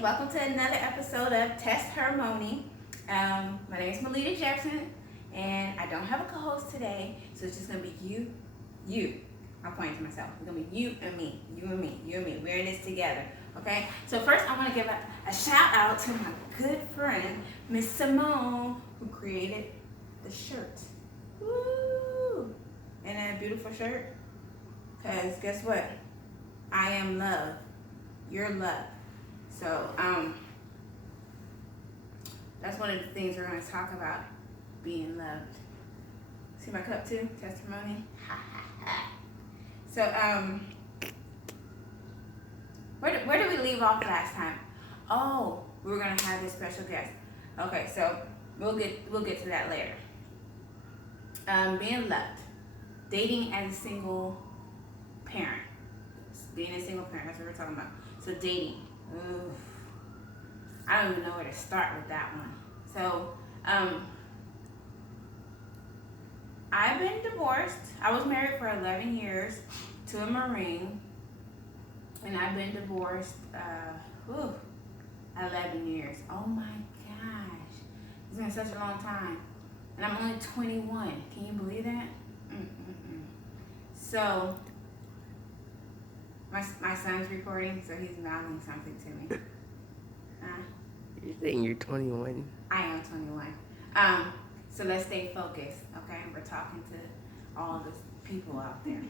welcome to another episode of TestHERmony. My name is Melita Jefferson, and I don't have a co-host today, so it's just going to be you. I'm pointing to myself. It's going to be you and me. We're in this together, okay? So first, I want to give a shout out to my good friend, Miss Simone, who created the shirt. Woo! Isn't that a beautiful shirt? Because guess what? I am love. You're love. So, that's one of the things we're going to talk about, being loved. See my cup too? TestHERmony? So, where did we leave off last time? Oh, we were going to have this special guest. Okay, so we'll get to that later. Being loved. Dating as a single parent. Being a single parent, that's what we're talking about. So dating. Oof. I don't even know where to start with that one. So, I've been divorced. I was married for 11 years to a Marine, and I've been divorced 11 years. Oh my gosh. It's been such a long time. And I'm only 21. Can you believe that? So, my son's recording, so he's mouthing something to me. You're saying you're 21? I am 21. So let's stay focused, okay? We're talking to all the people out there.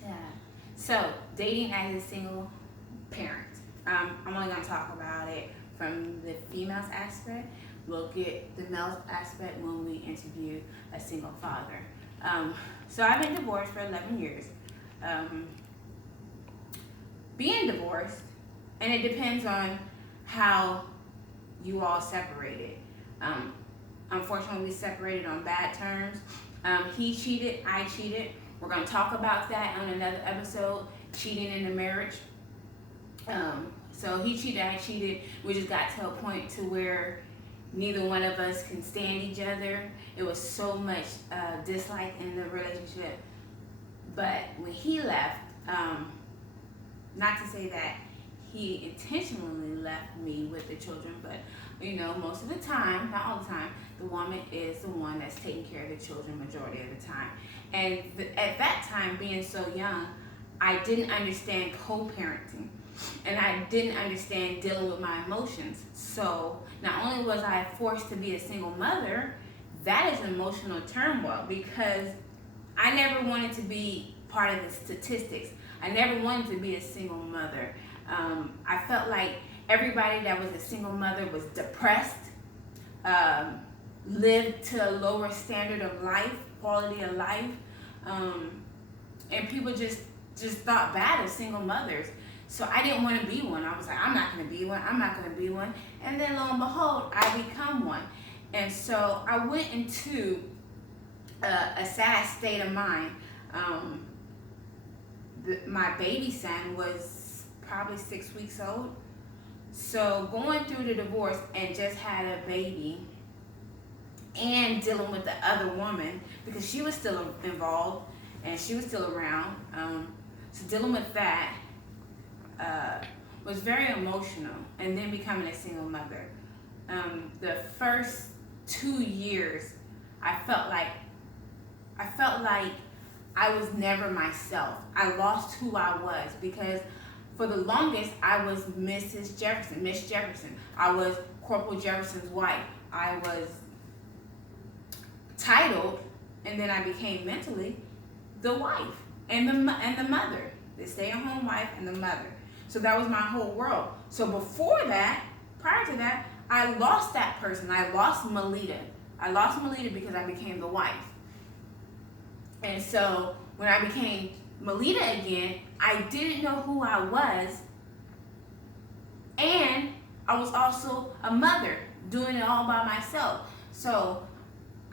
Yeah. So, dating as a single parent. I'm only going to talk about it from the female's aspect. We'll get the male's aspect when we interview a single father. So I've been divorced for 11 years. Being divorced, and it depends on how you all separated. Unfortunately, we separated on bad terms. He cheated, I cheated. We're going to talk about that on another episode, cheating in the marriage. So he cheated, I cheated. We just got to a point to where neither one of us can stand each other. It was so much dislike in the relationship. But when he left, not to say that he intentionally left me with the children, but you know, most of the time, not all the time, the woman is the one that's taking care of the children majority of the time. And at that time, being so young, I didn't understand co-parenting. And I didn't understand dealing with my emotions. So not only was I forced to be a single mother, that is emotional turmoil because I never wanted to be part of the statistics. I never wanted to be a single mother. I felt like everybody that was a single mother was depressed, lived to a lower standard of life, quality of life, and people just thought bad of single mothers. So I didn't want to be one. I was like, I'm not going to be one. And then lo and behold, I become one. And so I went into a sad state of mind. My baby son was probably 6 weeks old. So going through the divorce and just had a baby and dealing with the other woman because she was still involved and she was still around. So dealing with that was very emotional, and then becoming a single mother. The first 2 years, I felt like I was never myself. I lost who I was because for the longest I was Miss Jefferson. I was Corporal Jefferson's wife. I was titled, and then I became mentally the wife and the mother, the stay-at-home wife and the mother. So that was my whole world. So before that, prior to that, I lost that person. I lost Melita. I lost Melita because I became the wife. And so when I became Melita again, I didn't know who I was. And I was also a mother, doing it all by myself. So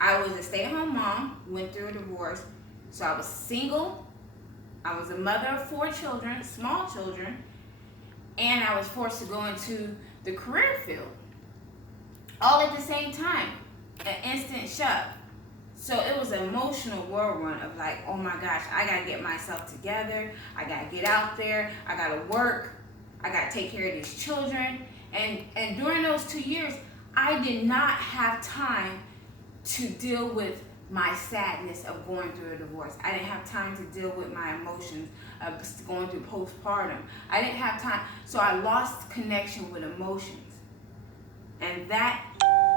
I was a stay-at-home mom, went through a divorce. So I was single. I was a mother of 4 children, small children. And I was forced to go into the career field. All at the same time, an instant shove. So it was an emotional whirlwind of like, oh my gosh, I gotta get myself together. I gotta get out there. I gotta work. I got gotta take care of these children. And during those 2 years, I did not have time to deal with my sadness of going through a divorce. I didn't have time to deal with my emotions of going through postpartum. I didn't have time. So I lost connection with emotions. And that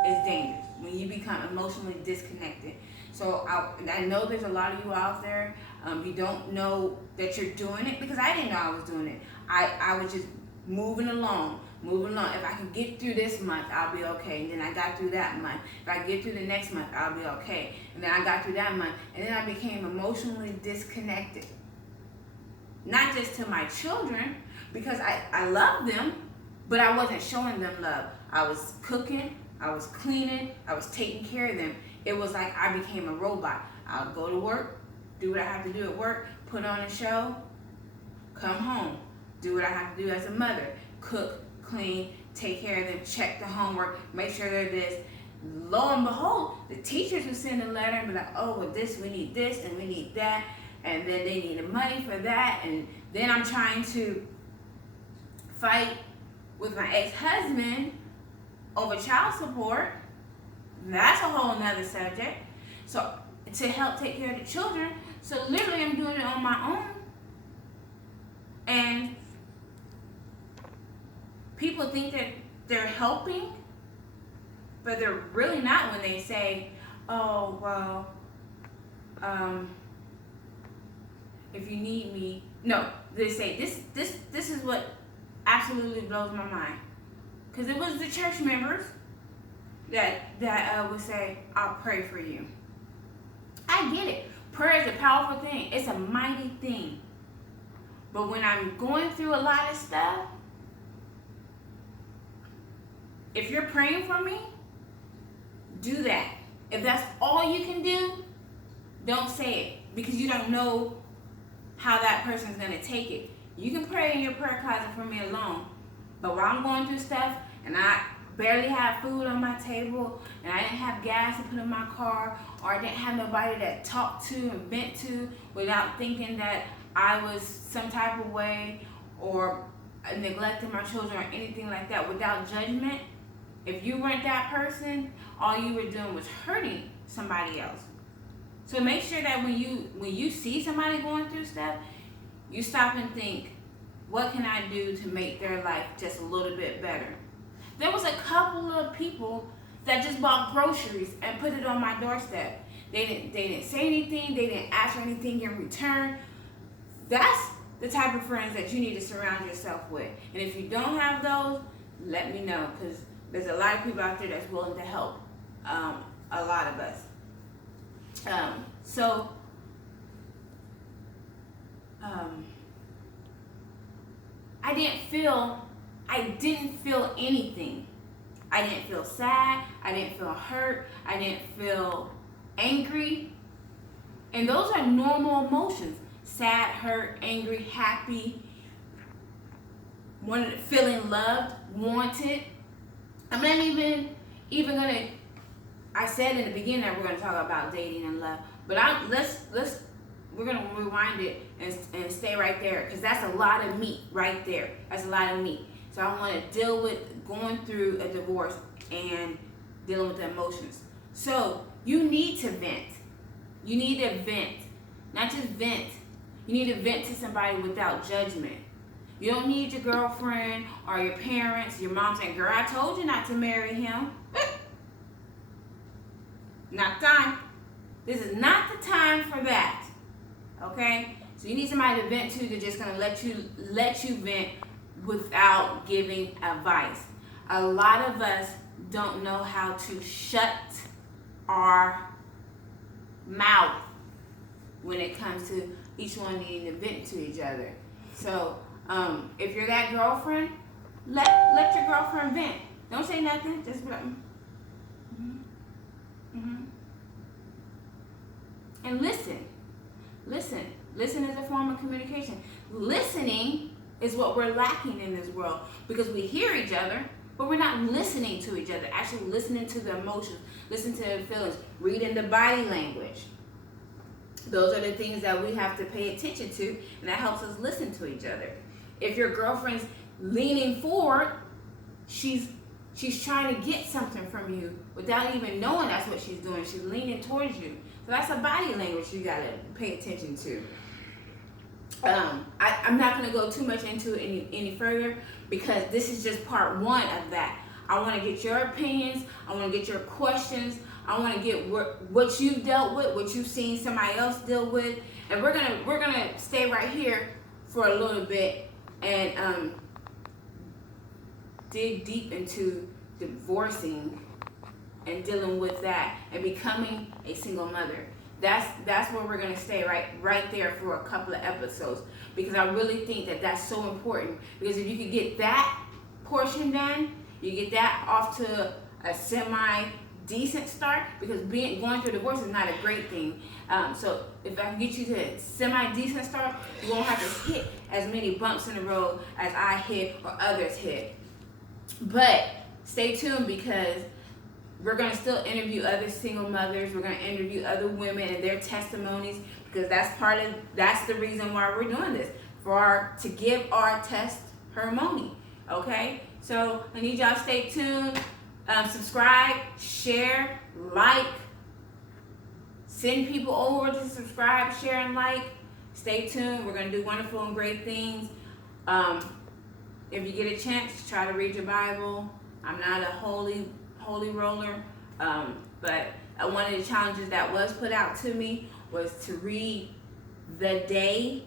is dangerous when you become emotionally disconnected. So I know there's a lot of you out there, you don't know that you're doing it, because I didn't know I was doing it. I was just moving along. If I can get through this month, I'll be okay. And then I got through that month. If I get through the next month, I'll be okay. And then I got through that month. And then I became emotionally disconnected. Not just to my children, because I love them, but I wasn't showing them love. I was cooking, I was cleaning, I was taking care of them. It was like I became a robot. I'll go to work, do what I have to do at work, put on a show, come home, do what I have to do as a mother, cook, clean, take care of them, check the homework, make sure they're this. Lo and behold, the teachers would send a letter and be like, oh, well, we need this and we need that, and then they needed money for that, and then I'm trying to fight with my ex-husband over child support. That's a whole nother subject. So to help take care of the children, so literally I'm doing it on my own. And people think that they're helping, but they're really not when they say, oh, well, if you need me. No, they say, this is what absolutely blows my mind. Because it was the church members that would say, I'll pray for you. I get it. Prayer is a powerful thing. It's a mighty thing. But when I'm going through a lot of stuff, if you're praying for me, do that. If that's all you can do, don't say it, because you don't know how that person's going to take it. You can pray in your prayer closet for me alone, but while I'm going through stuff and I barely have food on my table and I didn't have gas to put in my car, or I didn't have nobody to talk to and vent to without thinking that I was some type of way or neglecting my children or anything like that, without judgment, if you weren't that person, all you were doing was hurting somebody else. So make sure that when you see somebody going through stuff, you stop and think, what can I do to make their life just a little bit better? There was a couple of people that just bought groceries and put it on my doorstep. They didn't say anything. They didn't ask for anything in return. That's the type of friends that you need to surround yourself with. And if you don't have those, let me know, because there's a lot of people out there that's willing to help. A lot of us. I didn't feel anything. I didn't feel sad. I didn't feel hurt. I didn't feel angry. And those are normal emotions. Sad, hurt, angry, happy, feeling loved, wanted. I'm not even gonna. I said in the beginning that we're gonna talk about dating and love, but we're gonna rewind it and stay right there, because that's a lot of meat right there. That's a lot of meat. So I want to deal with going through a divorce and dealing with the emotions. So you need to vent. You need to vent, not just vent. You need to vent to somebody without judgment. You don't need your girlfriend or your parents, your mom saying, girl, I told you not to marry him. Not time. This is not the time for that. Okay? So you need somebody to vent to. They're just going to let you vent without giving advice. A lot of us don't know how to shut our mouth when it comes to each one needing to vent to each other. So if you're that girlfriend, let your girlfriend vent. Don't say nothing. Just be like, and listen. Listen is a form of communication. Listening is what we're lacking in this world, because we hear each other, but we're not listening to each other. Actually listening to the emotions, listening to the feelings, reading the body language. Those are the things that we have to pay attention to, and that helps us listen to each other. If your girlfriend's leaning forward, she's trying to get something from you without even knowing that's what she's doing. She's leaning towards you. So that's a body language you gotta pay attention to. I'm not gonna go too much into it any further because this is just part one of that. I want to get your opinions. I want to get your questions. I want to get what you've dealt with, what you've seen somebody else deal with, and we're gonna stay right here for a little bit and dig deep into divorcing and dealing with that and becoming a single mother. That's where we're gonna stay right there for a couple of episodes, because I really think that that's so important. Because if you could get that portion done, you get that off to a semi-decent start, because going through divorce is not a great thing. So if I can get you to a semi-decent start, you won't have to hit as many bumps in the road as I hit or others hit. But stay tuned, because we're going to still interview other single mothers. We're going to interview other women and their testimonies, because that's the reason why we're doing this, to give our TestHERmony. Okay? So I need y'all to stay tuned. Subscribe, share, like. Send people over to subscribe, share, and like. Stay tuned. We're going to do wonderful and great things. If you get a chance, try to read your Bible. I'm not a holy roller, but one of the challenges that was put out to me was to read the day.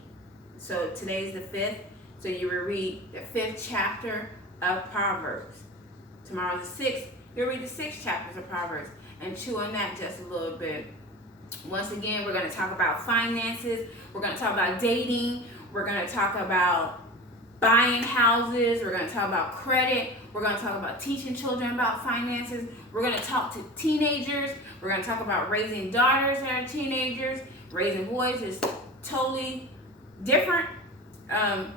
So today's the 5th, so you will read the 5th chapter of Proverbs. Tomorrow's the 6th, you'll read the 6 chapters of Proverbs and chew on that just a little bit. Once again, we're going to talk about finances, we're going to talk about dating, we're going to talk about buying houses, we're going to talk about credit, we're going to talk about teaching children about finances, we're going to talk to teenagers, we're going to talk about raising daughters that are teenagers. Raising boys is totally different.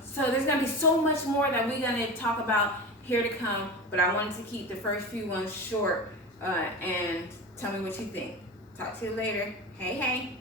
So there's going to be so much more that we're going to talk about here to come, but I wanted to keep the first few ones short, and tell me what you think. Talk to you later. Hey.